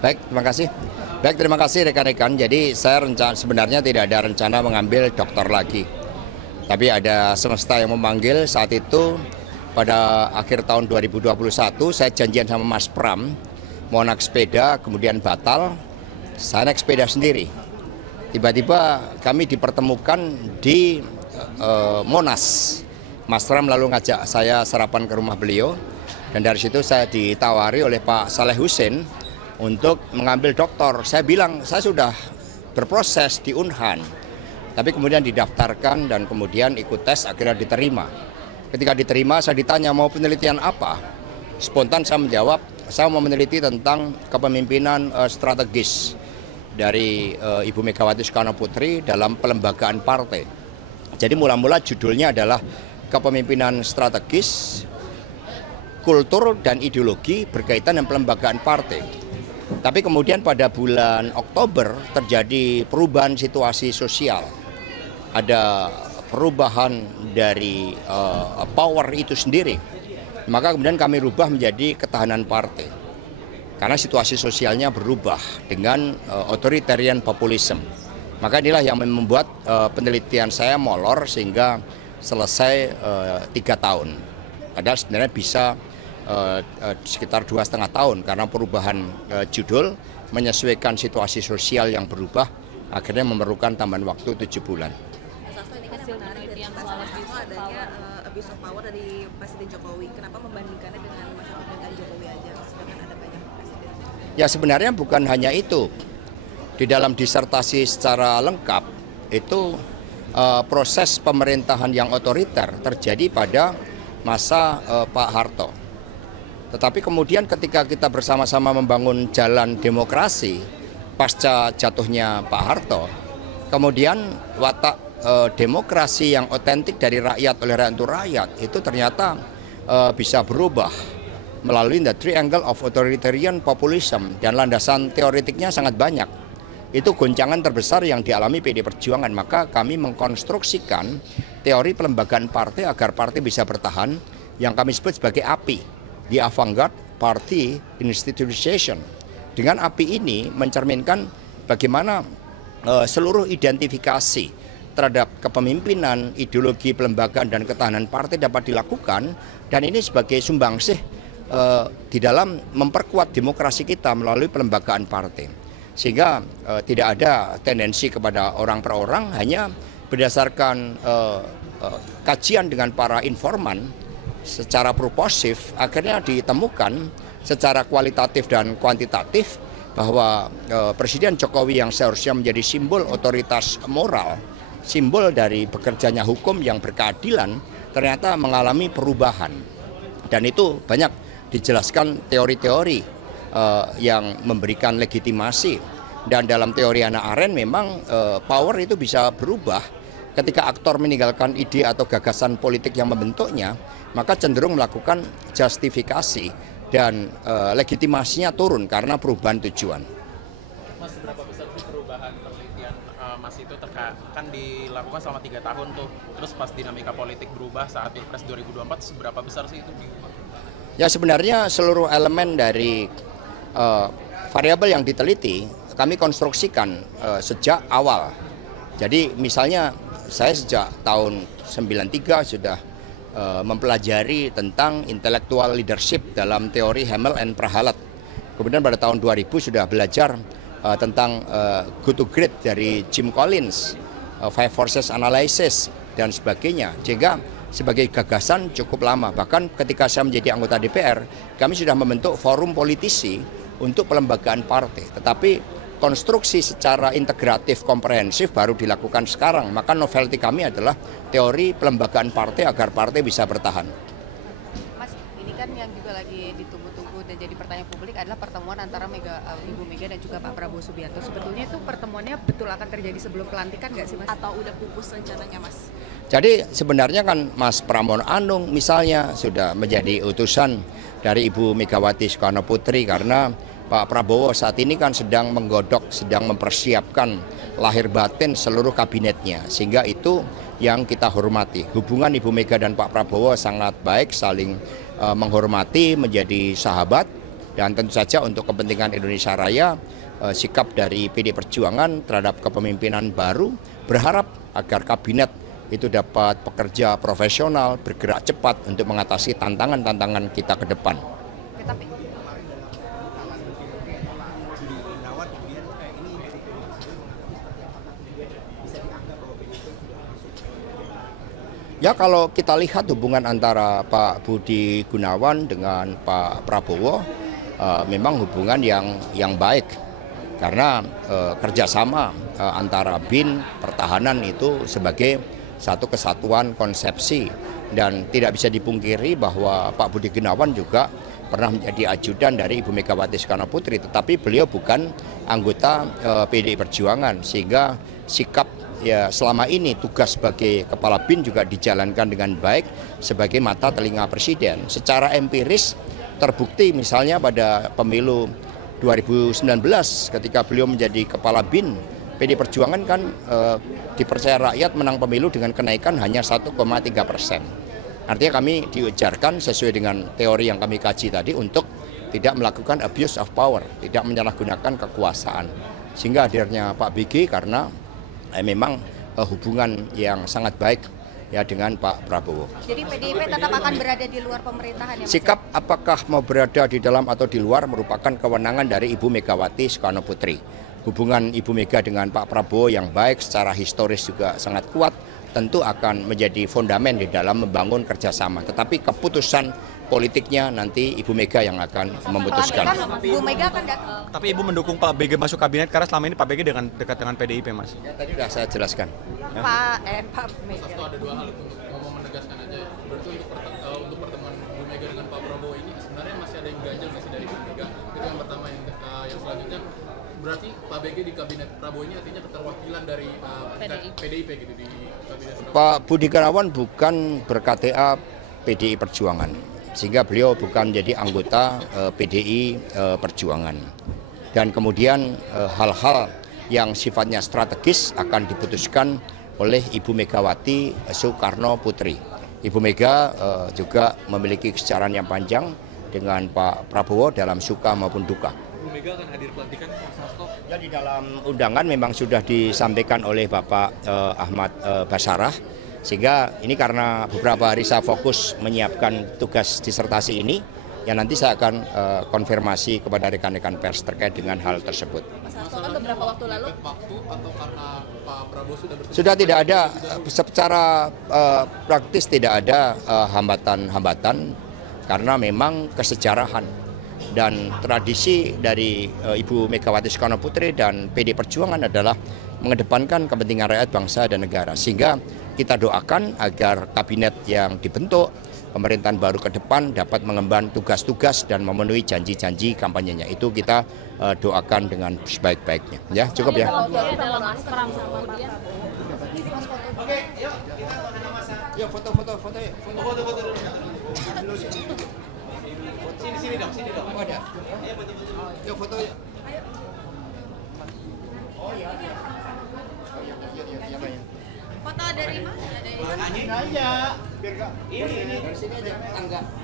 Baik, terima kasih. Baik, terima kasih rekan-rekan. Jadi saya sebenarnya tidak ada rencana mengambil doktor lagi. Tapi ada semesta yang memanggil saat itu pada akhir tahun 2021 saya janjian sama Mas Pram mau naik sepeda, kemudian batal. Saya naik sepeda sendiri. Tiba-tiba kami dipertemukan di Monas. Mas Pram lalu ngajak saya sarapan ke rumah beliau. Dan dari situ saya ditawari oleh Pak Saleh Hussein untuk mengambil doktor. Saya bilang saya sudah berproses di Unhan, tapi kemudian didaftarkan dan kemudian ikut tes akhirnya diterima. Ketika diterima saya ditanya mau penelitian apa. Spontan saya menjawab saya mau meneliti tentang kepemimpinan strategis dari Ibu Megawati Soekarno Putri dalam pelembagaan partai. Jadi mula-mula judulnya adalah kepemimpinan strategis, kultur dan ideologi berkaitan dengan pelembagaan partai. Tapi kemudian pada bulan Oktober terjadi perubahan situasi sosial. Ada perubahan dari power itu sendiri. Maka kemudian kami rubah menjadi ketahanan partai. Karena situasi sosialnya berubah dengan authoritarian populism. Maka inilah yang membuat penelitian saya molor sehingga selesai 3 tahun. Padahal sebenarnya bisa sekitar 2,5 tahun karena perubahan judul menyesuaikan situasi sosial yang berubah akhirnya memerlukan tambahan waktu 7 bulan. Ini kan yang menarik dari adanya abuse of power dari Presiden Jokowi. Kenapa membandingkannya dengan masa pemerintahan Jokowi aja? Sedangkan ada banyak presiden. Ya sebenarnya bukan hanya itu. Di dalam disertasi secara lengkap itu proses pemerintahan yang otoriter terjadi pada masa Pak Harto. Tetapi kemudian ketika kita bersama-sama membangun jalan demokrasi pasca jatuhnya Pak Harto, kemudian watak demokrasi yang otentik dari rakyat oleh rakyat untuk rakyat itu ternyata bisa berubah melalui the triangle of authoritarian populism dan landasan teoretiknya sangat banyak. Itu goncangan terbesar yang dialami PD Perjuangan, maka kami mengkonstruksikan teori pelembagaan partai agar partai bisa bertahan yang kami sebut sebagai API. Di Avant-Garde Party Institutionalization. Dengan API ini mencerminkan bagaimana seluruh identifikasi terhadap kepemimpinan, ideologi, pelembagaan, dan ketahanan partai dapat dilakukan, dan ini sebagai sumbangsih di dalam memperkuat demokrasi kita melalui pelembagaan partai. Sehingga tidak ada tendensi kepada orang per orang, hanya berdasarkan kajian dengan para informan, secara proposif akhirnya ditemukan secara kualitatif dan kuantitatif bahwa Presiden Jokowi yang seharusnya menjadi simbol otoritas moral, simbol dari bekerjanya hukum yang berkeadilan, ternyata mengalami perubahan. Dan itu banyak dijelaskan teori-teori yang memberikan legitimasi. Dan dalam teori Hannah Arendt memang power itu bisa berubah ketika aktor meninggalkan ide atau gagasan politik yang membentuknya, maka cenderung melakukan justifikasi dan legitimasinya turun karena perubahan tujuan. Mas, berapa besar sih perubahan penelitian Mas itu kan dilakukan selama 3 tahun tuh, terus pas dinamika politik berubah saat Pilpres 2024, seberapa besar sih itu diubah? Ya sebenarnya seluruh elemen dari variabel yang diteliti kami konstruksikan sejak awal. Jadi misalnya saya sejak tahun 93 sudah mempelajari tentang intellectual leadership dalam teori Hamel and Prahalat. Kemudian pada tahun 2000 sudah belajar tentang Good to Great dari Jim Collins, Five Forces Analysis dan sebagainya. Sehingga sebagai gagasan cukup lama. Bahkan ketika saya menjadi anggota DPR, kami sudah membentuk forum politisi untuk pelembagaan partai. Tetapi konstruksi secara integratif komprehensif baru dilakukan sekarang. Maka novelty kami adalah teori pelembagaan partai agar partai bisa bertahan. Mas, ini kan yang juga lagi ditunggu-tunggu dan jadi pertanyaan publik adalah pertemuan antara Ibu Mega dan juga Pak Prabowo Subianto. Sebetulnya itu pertemuannya betul akan terjadi sebelum pelantikan nggak sih, Mas? Atau udah pupus rencananya, Mas? Jadi sebenarnya kan Mas Pramono Anung misalnya sudah menjadi utusan dari Ibu Megawati Soekarno Putri karena Pak Prabowo saat ini kan sedang menggodok, sedang mempersiapkan lahir batin seluruh kabinetnya. Sehingga itu yang kita hormati. Hubungan Ibu Mega dan Pak Prabowo sangat baik, saling menghormati, menjadi sahabat. Dan tentu saja untuk kepentingan Indonesia Raya, sikap dari PD Perjuangan terhadap kepemimpinan baru berharap agar kabinet itu dapat bekerja profesional, bergerak cepat untuk mengatasi tantangan-tantangan kita ke depan. Tapi ya kalau kita lihat hubungan antara Pak Budi Gunawan dengan Pak Prabowo memang hubungan yang baik karena kerjasama antara BIN pertahanan itu sebagai satu kesatuan konsepsi dan tidak bisa dipungkiri bahwa Pak Budi Gunawan juga pernah menjadi ajudan dari Ibu Megawati Soekarno Putri, tetapi beliau bukan anggota PDI Perjuangan sehingga sikap ya selama ini tugas sebagai kepala BIN juga dijalankan dengan baik sebagai mata telinga presiden. Secara empiris terbukti misalnya pada pemilu 2019 ketika beliau menjadi kepala BIN, PD Perjuangan kan dipercaya rakyat menang pemilu dengan kenaikan hanya 1,3%. Artinya kami diujarkan sesuai dengan teori yang kami kaji tadi untuk tidak melakukan abuse of power, tidak menyalahgunakan kekuasaan. Sehingga hadirnya Pak BG karena memang hubungan yang sangat baik ya dengan Pak Prabowo. jadi PDIP tetap akan berada di luar pemerintahan ya Mas? Sikap apakah mau berada di dalam atau di luar merupakan kewenangan dari Ibu Megawati Soekarno Putri. Hubungan Ibu Mega dengan Pak Prabowo yang baik secara historis juga sangat kuat tentu akan menjadi fondamen di dalam membangun kerjasama. Tetapi keputusan politiknya nanti Ibu Mega yang akan memutuskan. Ibu Mega akan datang. Tapi Ibu mendukung Pak BG masuk kabinet karena selama ini Pak BG dekat dengan PDIP, Mas. Ya, tadi sudah saya jelaskan. Pak Mega. Itu ada dua hal itu mau menegaskan aja. Berarti untuk pertemuan Bu Mega dengan Pak Prabowo ini sebenarnya masih ada yang ganjil masih dari Bu Mega. Itu yang pertama. Yang selanjutnya berarti Pak BG di kabinet Prabowo ini artinya keterwakilan dari PDIP gitu di kabinet Prabowo. Pak Budi Gunawan bukan ber-KTA PDI Perjuangan, sehingga beliau bukan menjadi anggota PDI Perjuangan. Dan kemudian hal-hal yang sifatnya strategis akan diputuskan oleh Ibu Megawati Soekarno Putri. Ibu Mega juga memiliki kesejarah yang panjang dengan Pak Prabowo dalam suka maupun duka. Bu Mega akan hadir pelantikan Mas Hasto. Ya, di dalam undangan memang sudah disampaikan oleh Bapak Ahmad Basarah, sehingga ini karena beberapa hari saya fokus menyiapkan tugas disertasi ini, ya nanti saya akan konfirmasi kepada rekan-rekan pers terkait dengan hal tersebut. Mas Hasto kan beberapa waktu lalu Waktu atau karena Pak Prabowo Sudah tidak ada, secara praktis tidak ada hambatan-hambatan karena memang kesejarahan dan tradisi dari Ibu Megawati Soekarno Putri dan PD Perjuangan adalah mengedepankan kepentingan rakyat, bangsa, dan negara. Sehingga kita doakan agar kabinet yang dibentuk, pemerintahan baru ke depan dapat mengemban tugas-tugas dan memenuhi janji-janji kampanyenya. Itu kita doakan dengan sebaik-baiknya. Ya, cukup ya. Ya, foto-foto. Sini dong. Oh, ada. Ya, foto. Oh iya. foto dari mana? Nanya aja. Biar ini dari sini aja. Tangga.